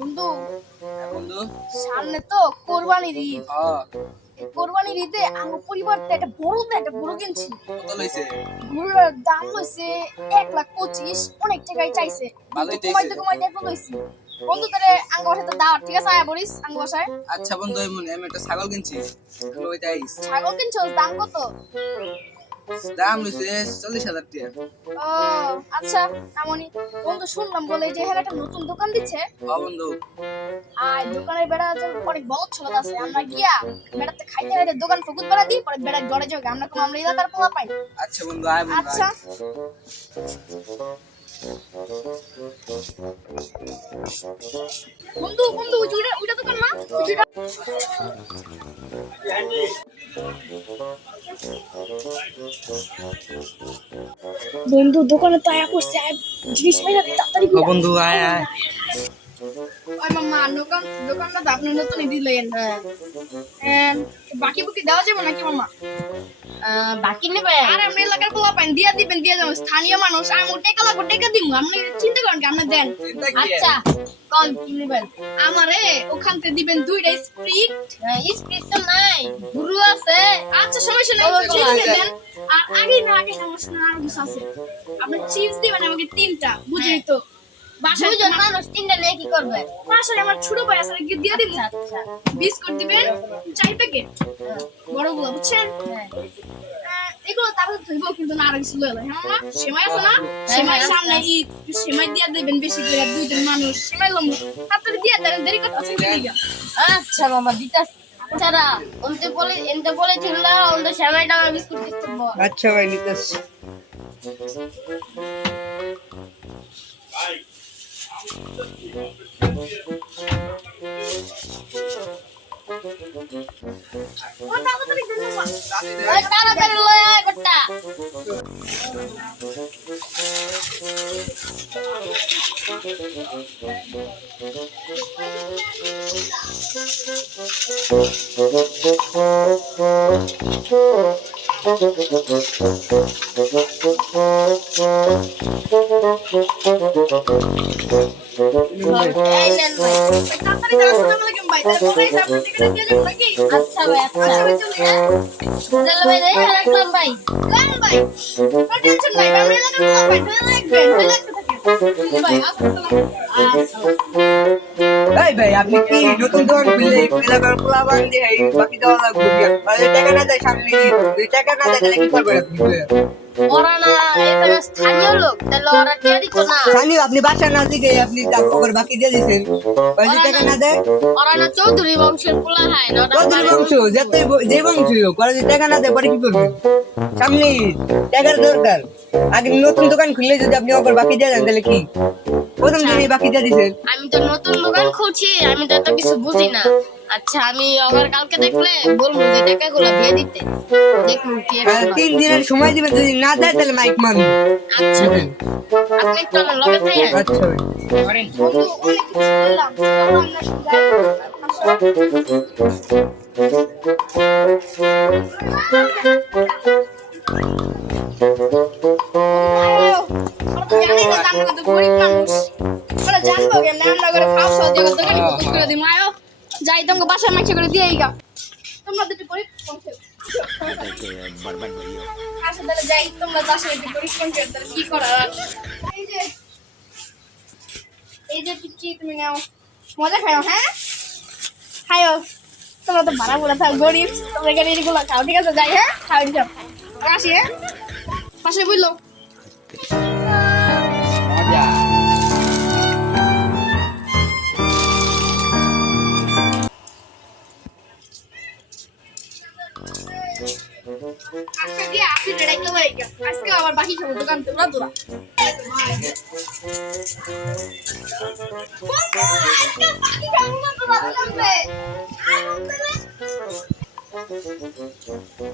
বন্ধু, বন্ধু। সামনে তো কোরবানির ঈদ। হ্যাঁ। কোরবানির ঈদে আমার পরিবার থেকে একটা গরু কিনছি। কত লইছে? গরুর দাম হইছে 1,25,00,000। অনেক টাকাই চাইছে, ভালোই কিন্তু চাইছে। কমাইতে এত লইছি। বন্ধু তাহলে আঙ্গ বাসায় তো দাওয়াত, ঠিক আছে? আয়া বলিস আঙ্গ বাসায়। আচ্ছা বন্ধু, আমি একটা ছাগল কিনছি। ওই যাইস। ছাগল কিনছস? দাম কত? দাম লইছে 40,000 টাকা। ও আচ্ছা, এমনই। বন্ধু শুনলাম বলে যে এখানে একটা নতুন দোকান দিচ্ছে। হ্যাঁ বন্ধু। আর দোকানের বেড়া যে অনেক বড় ছোট আছে, আমরা গিয়া বেড়াতে খাইতে খাইতে দোকান ফকুত বানা দিই, পরে বেড়া ডরে যোগে আমরা এলাকার পোলা পাই। আচ্ছা বন্ধু, আয় বন্ধু আচ্ছা আয়। বন্ধু, বন্ধু ওইটা দোকান না? ওইটা বন্ধু দোকানে তো আয়া করছে, আর জিনিস পাই না তাড়াতাড়ি ও বন্ধু, আয় আয়। ওই মামা দোকানটা তো আপনি নতুনই দিলেন। বাকি বুকি দেওয়া যাবে নাকি মামা? বাকি নেবে? আর আপনি এলাকার পোলা পাইন দিয়া দিবেন, দিয়ে যাবেন। স্থানীয় মানুষ, আমি টাকা লাগবে টাকা দিব, আপনি চিন্তা করেন কি? আপনি দেন। চিন্তা কি? আচ্ছা, কোন কি নেবেন? আমারে ওখান থেকে দিবেন 2টা স্প্রিট। স্প্রিট তো নাই, গুরু আছে। আচ্ছা সমস্যা নেই, চিপস দেন। আর আগে সমস্যা নেই, আরো কিছু আছে। আপনি চিপস দিবেন আমাকে 3টা, বুঝলি তো? বাসায় দুজন মানুষ 3টা নিয়ে কি করবে? বাসায় আমার ছোট ভাই আছে, দিয়ে দিব। আচ্ছা, বিস্কুট দিবেন 4 প্যাকেট, বড়গুলো, বুঝছেন? হ্যাঁ। এগুলো তারপর ধুইব, কিন্তু না আরো কিছু লইলো। হ্যাঁ মামা, সেমাই আছে না? সেমাই সামনে ঈদ, সেমাই দিয়ে দিবেন বেশি করে, 2 জন মানুষ সেমাই লম্ব। তাড়াতাড়ি দিয়ে দেন, দেরি করতেছেন কি লিগা? আচ্ছা মামা দিতাছি। আচ্ছা এনতে বলেছিল না ওনতে সেমাইটা বিস্কুট দিতে বল। আচ্ছা ভাই, নিতেছি। ও তাড়াতাড়ি দেন মামা। ওই তাড়াতাড়ি লয় আয় গোটা। এই নেন ভাই। তাড়াতাড়ি দেন, আসসালামু আলাইকুম ভাই। তাহলে পরে এসে আপনি টিকিট দিয়ে যাবেন নাকি? আচ্ছা ভাই, আচ্ছা। আচ্ছা ভাই, চলি, হ্যাঁ? চলো ভাই, রেখে রাখলাম ভাই। লাল ভাই, কোনো টেনশন নাই ভাই, আমরা এলাকার পোলা পাই, ধরে রাখবেন, ধরে রাখতে থাকেন। জি ভাই, আসসালামু আলাইকুম। এই ভাই, আপনি কি নতুন দোকান খুললে এলাকার পোলাপান দিয়ে এই বাকি দেওয়া লাগবে কি? আর যদি টাকা না দেয় সামনে, যদি টাকা না দেয় তাহলে কি করবেন আপনি? ওরা না এখানে স্থানীয় লোক, তাহলে ওরা কে দিত না? জানি আপনি বাসা না দিকে আপনি ওর বাকি দিয়ে দিচ্ছেন, যদি টাকা না দেয়। ওরা না চৌধুরী বংশের পোলা হয় না, ওরা কতদিন বংশ যে বংশ হোক, ওরা যদি টাকা না দেয় পরে কি করবেন? সামনে টাকার দরকার। আগে নতুন দোকান খুললে যদি আপনি ওর বাকি দিয়ে দেন তাহলে কি? প্রথম দিনই বাকি দিয়ে দিচ্ছেন। আমি তো নতুন দোকান খুলছি, আমি তো এত কিছু বুঝি না। আচ্ছা, আমি আবার কালকে দেখলে বলবো যে টাকাগুলো দিয়ে দিতে। দেখুন কি আছে না। 3 দিনের সময় দিবেন, যদি না দেয় তাহলে মাইক মারুন। আচ্ছা ভাই, আপনি একটু আমার লগে থাকেন। আচ্ছা ভাই। বন্ধু, অনেক কিছু বললাম, চলো আমরা জানি না, আমরা তো গরিব মানুষ, আমরা জানবো কেমনে? আমরা করে খাওয়া সহ দিয়ে দোকানে ফোকাস করে দিই। মায়ো যাই, তোমাকে বাসায় মাইছে করে দিয়ে গা। তোমরা দুটো গরিব পৌঁছে আচ্ছা, তাহলে যাই, তোমরা বাসায় একটু গরিব পৌঁছে, তাহলে কি করার? এই যে পিচ্ছি, তুমি নাও, মজা খাও, হ্যাঁ খাও। তোমরা তো ভাড়া বলে থাকো, গরিব, তোমরা এখানে এগুলো খাও, ঠিক আছে? যাই, হ্যাঁ, খাও সব, আসি, হ্যাঁ, পাশে বুঝলো। আজকে দিয়ে আসি রেডাই কেউ আজকে আবার বাকি খাবো দোকান তোমরা তোরা।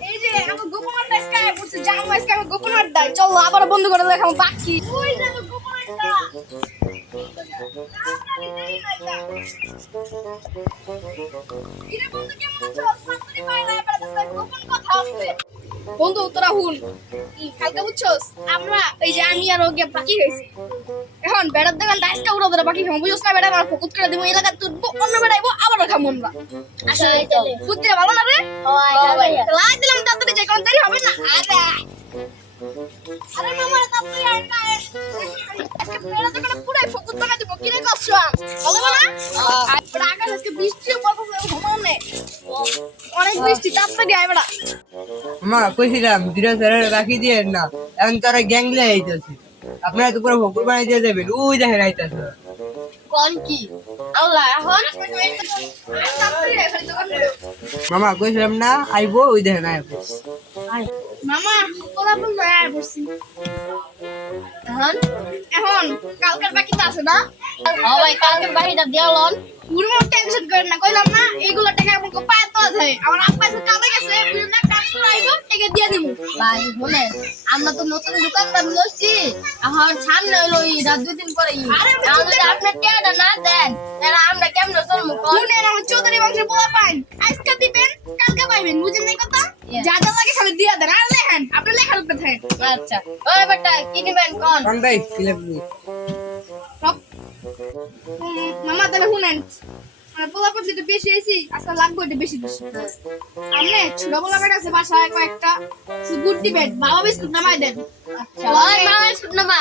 এই যে আমার গোপন আড্ডা আজকে পড়ছে, জানো আজকে আমার গোপন আড্ডায়, চলো আবার বন্ধ করে দেখাবো বাকি। ওই যে আমার গোপন আড্ডা, কিরে বন্ধু, কেমন আছো? সাতটারি পাই না, এবার গোপন কথা আছে। বন্ধু তোরা হুন কালকে বুঝছস আমরা এই যে আমি আর ওকে বাকি হয়েছি এখন বেড়ার দোকান ডাইসকা উড়ো ধরে বাকি খাবো বুঝছস না বেড়া আমার ফকুত করে দেবো এলাকা তুলবো অন্য বেড়াইবো আবার খাবো আমরা আসলে তো বুদ্ধিটা ভালো না রে হয় লাগ দিলাম তাড়াতাড়ি যাই কারণ দেরি হবে না আরে আরে মামা তাড়াতাড়ি আয় না আজকে বেড়ার দোকানে পুরাই ফকুত বানাই দেবো কিরে করছো ভালো না আর আকাশ আজকে বৃষ্টিও পড়তেছে ঘুমাও অনেক বৃষ্টি তাড়াতাড়ি আয় বেড়া মা কইছিলাম ধীরে ধীরে রাখি দিয়ে না এখন তারা গ্যাংলে আইতেছে আপনারা তো পুরো ভকুর বানাই দিয়ে দেবেন ওই দেখেন আইতেছে কোন কি আল্লাহ এখন তাড়াতাড়ি আয় খালি দোকান খুলো। মামা কইছিলাম না আইবো ওই দেখেন আইবো মামা তোরা বল আয় বসছি এখন এখন কালকের বাকি তো আছে না ভাই কালকে বাহিটা দিয়ালন পুরো টেনশন করেন না কইলাম না এইগুলো টাকা আমাকে পায় তো আছে আমার আব্বা এসে কামে গেছে বুঝলেন না ট্রান্সফার আইবো টাকা দিয়ে দিমু ভাই শুনে আমরা তো নতুন দোকানদার লইছি এখন সামনে হইলো ঈদ 2 দিন পরে ঈদ আরে আমরা তাহলে যদি আপনি টাকাটা না দেন তাহলে আমরা কেমনে চলবো কোন শুনেন আমার চৌধুরী বংশের পোলা পাইন আজকে দিবেন কালকে পাইবেন বুঝেন নাই কথা যা যা লাগে খালি দিয়ে দেন আর লেখেন আপনি লেখার উপরে থাকেন আচ্ছা ওই বেটা কি দিবেন কোন কোন ভাই কিলে সব মামা তাহলে শুনেন আমার পোলা পর যেটা বেশি আইছি আজকে লাগবে এটা বেশি বেশি আপনি ছোট পোলা বেটা আছে বাসায় কয়েকটা গুড দিবেন বাবা বিস্কুট নামাই দেন আচ্ছা ওই মামা শুন না মা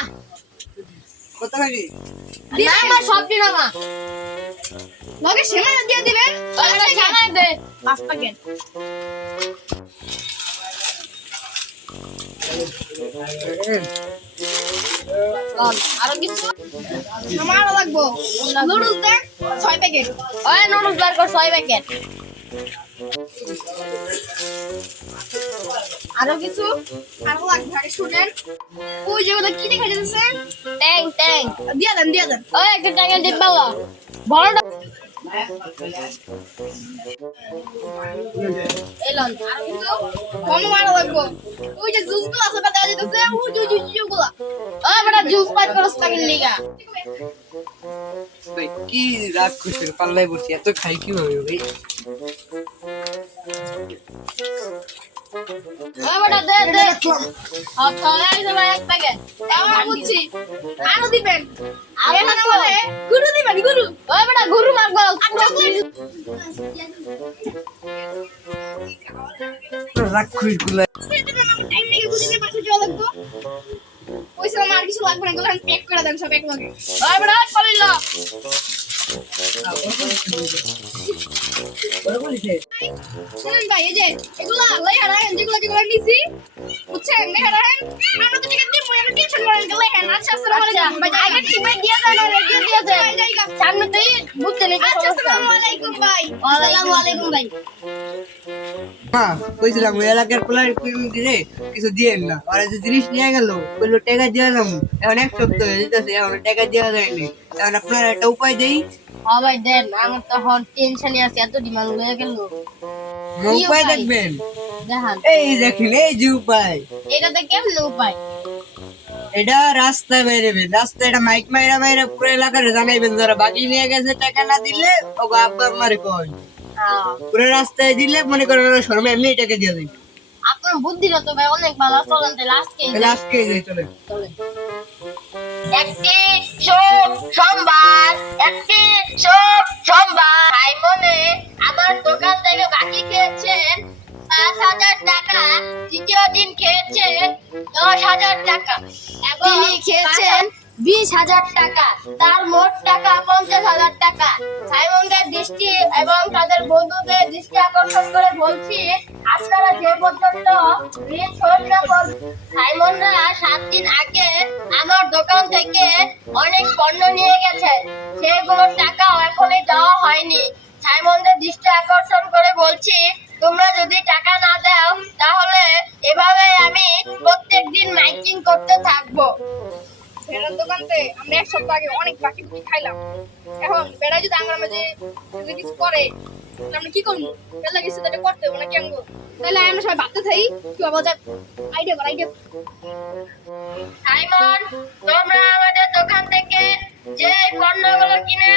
কত লাগে না মা সব দিন মা লগে সেমাই দিয়ে দিবেন ওই জানাই দে 5 প্যাকেট কোন আরো কিছু আমার লাগবো নুডলস দেন 6 প্যাকেট ওই নুডলস বার কর 6 প্যাকেট আরো কিছু আরো লাগবে আগে শুনেন ওই যে ওটা কি দেখা যাচ্ছে ট্যাং ট্যাং দিয়ে দেন ওই একটা ট্যাঙ্গের দিন বাবা বড়টা এলন আরো কিছু কম মারা লাগবো ওই যে জুস গুলো আছে দেখা যাচ্ছে ওই যে গুলো ওই বেটা জুস পাট করছ পাগল লিগা ভাই কি রাগ করছে পাল্লাই বসছি এত খাই কি হবে ভাই ওই বেটা দে দে আচ্ছা এই যে এক প্যাকেট আমার বুঝছি আরো দিবেন আরো এখানে না বলে গুরু দিবেন গুরু ওই বেটা গরু মারবো রাগ করি গুলা টাইম নিয়ে বুঝিয়ে পাশে যাওয়া লাগবো পয়সা আমার কিছু লাগবে না গোলান প্যাক করে দেন সব এক লগে ওই বেটা চলিল শুনুন ভাই এই যে এগুলা লেখা রাখেন যেগুলো নিছি বুঝছেন লেখা রাখেন আমরা তো টিকিট দিব আমরা টেনশন করেন না লেখেন আচ্ছা আসসালামু আলাইকুম ভাই আগে টিমে দিয়ে দেন রেডিও দিয়ে দেন সামনে তুই বুঝতে নেই আচ্ছা আসসালামু আলাইকুম ভাই ওয়ালাইকুম আলাইকুম ভাই হ্যাঁ কইছিলাম ওই এলাকার পোলার দিলে কিছু দিয়েন না ওরা যে জিনিস নিয়ে গেল বললো টাকা দিয়ে যাবো এখন 1 সপ্তাহ হয়ে যেতেছে এখন টাকা দেওয়া যায়নি এখন আপনার একটা উপায় দেই ও ভাই দেন আমার তো হন টেনশনে আছে এত ডিমান্ড হয়ে গেল উপায় দেখবেন দেখান এই দেখেন এই যে উপায় এটাতে কেমন উপায় এটা রাস্তায় বেরোবেন রাস্তায় এটা মাইক মাইরা মাইরা পুরো এলাকার জানাইবেন যারা বাকি নিয়ে গেছে টাকা না দিলে ও আব্বা আমারে কয় পুরো রাস্তায় দিলে মনে করেন ওরা শর্মা এমনি টাকা দিয়ে দেয় আপনার বুদ্ধিটা তো ভাই অনেক ভালো চলেন তাহলে আজকে তাহলে আজকে যাই চলে একটি শুভ সোমবার ভাই মনে আমার দোকান থেকে বাকি খেয়েছেন 5,000 টাকা দ্বিতীয় দিন খেয়েছেন 10,000 টাকা এবং তিনি খেয়েছেন 20,000 টাকা তার মোট টাকা 50,000 টাকা সাইমনদের দৃষ্টি এবং তাদের বন্ধুদের দৃষ্টি আকর্ষণ করে বলছি আপনারা যে পর্যন্ত ঋণ শোধ না করবেন সাইমনরা 7 দিন আগে আমার দোকান থেকে অনেক পণ্য নিয়ে গেছে সেগুলোর টাকা এখনই দেওয়া হয়নি সাইমনদের দৃষ্টি আকর্ষণ করে বলছি তোমরা যদি টাকা না দাও তাহলে এভাবে আমি প্রত্যেকদিন মাইকিং করতে থাকবো বেড়ার দোকানতে আমরা 1 সপ্তাহ আগে অনেক বাকি বুকি খাইলাম এখন বেড়া যদি আমার মাঝে যদি কিছু করে তাহলে আমরা কি করবো বেলা কিছু তো এটা করতে হবে না কেন তাহলে আমরা সবাই ভাবতে থাকি কি বাবা যা আইডিয়া কর আইডিয়া সাইমন তোমরা আমাদের দোকান থেকে যে পণ্যগুলো কিনে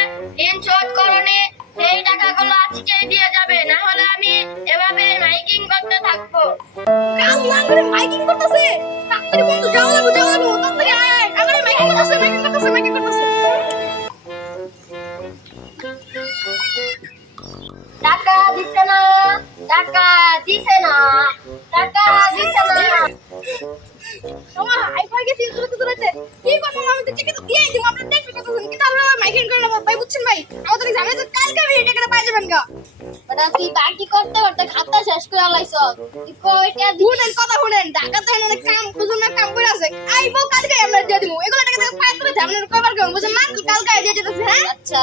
ঋণ শোধ করনি সেই টাকাগুলো আজকে দিয়ে যাবে না হলে আমি এভাবে মাইকিং করতে থাকবো আল্লাহ আঙ্গুরে মাইকিং করতেছে তাড়াতাড়ি বন্ধু যাও লাগো তাড়াতাড়ি আয় আঙ্গুরে মাইকিং করতেছে টাকা দিছে না টাকা দিছে না টাকা দিছে না তোমার আইফাই গেছি দূরতে কি করব আমি তো টিকিট দিয়ে দিই আপনারা দেখতে কতক্ষণ কি তাহলে মাইকিং করে নেব ভাই বুঝছেন ভাই আমাদের জানে তো কালকে আমি এই টাকাটা পাই যাবেন গা বেটা তুই বাকি করতে করতে খাতা শেষ করে লাইছ তুই কয়টা শুনেন কথা শুনেন ঢাকা তো অনেক কাম বুঝুন না কাম করে আছে আইবো কালকে আমরা দিয়ে দিব এগুলো টাকা থেকে পাই করে আপনারা কয়বার কেমন বুঝেন না কালকে দিয়ে যেতেছে হ্যাঁ আচ্ছা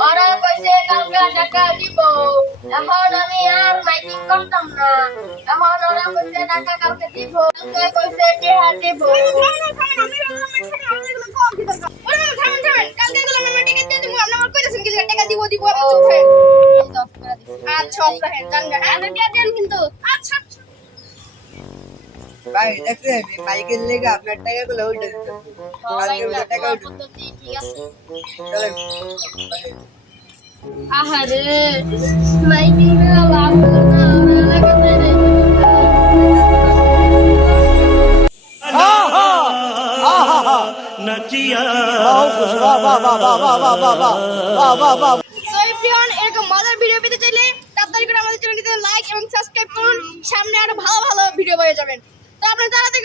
ওরা কইছে কালকে টাকা দিব এখন আমি আর মাইকিং করতাম না এখন ওরা কইছে টাকা কালকে দিব কালকে কইছে টাকা দিব কিন্তু ভাই দেখছেন এই মাইকের লেগে আপনার টাকাগুলো উল্টে দিতে কালকে ওই টাকা উঠে ঠিক আছে চলেন আহারে মাইকিং লাভ হলো না ওরা লাগাতে রে সো এভরিওয়ান এরকম মজার ভিডিও পেতে চাইলে তাড়াতাড়ি করে আমাদের চ্যানেলটিতে লাইক এবং সাবস্ক্রাইব করুন সামনে আরো ভালো ভালো ভিডিও পেয়ে যাবেন তো আপনারা তাড়াতাড়ি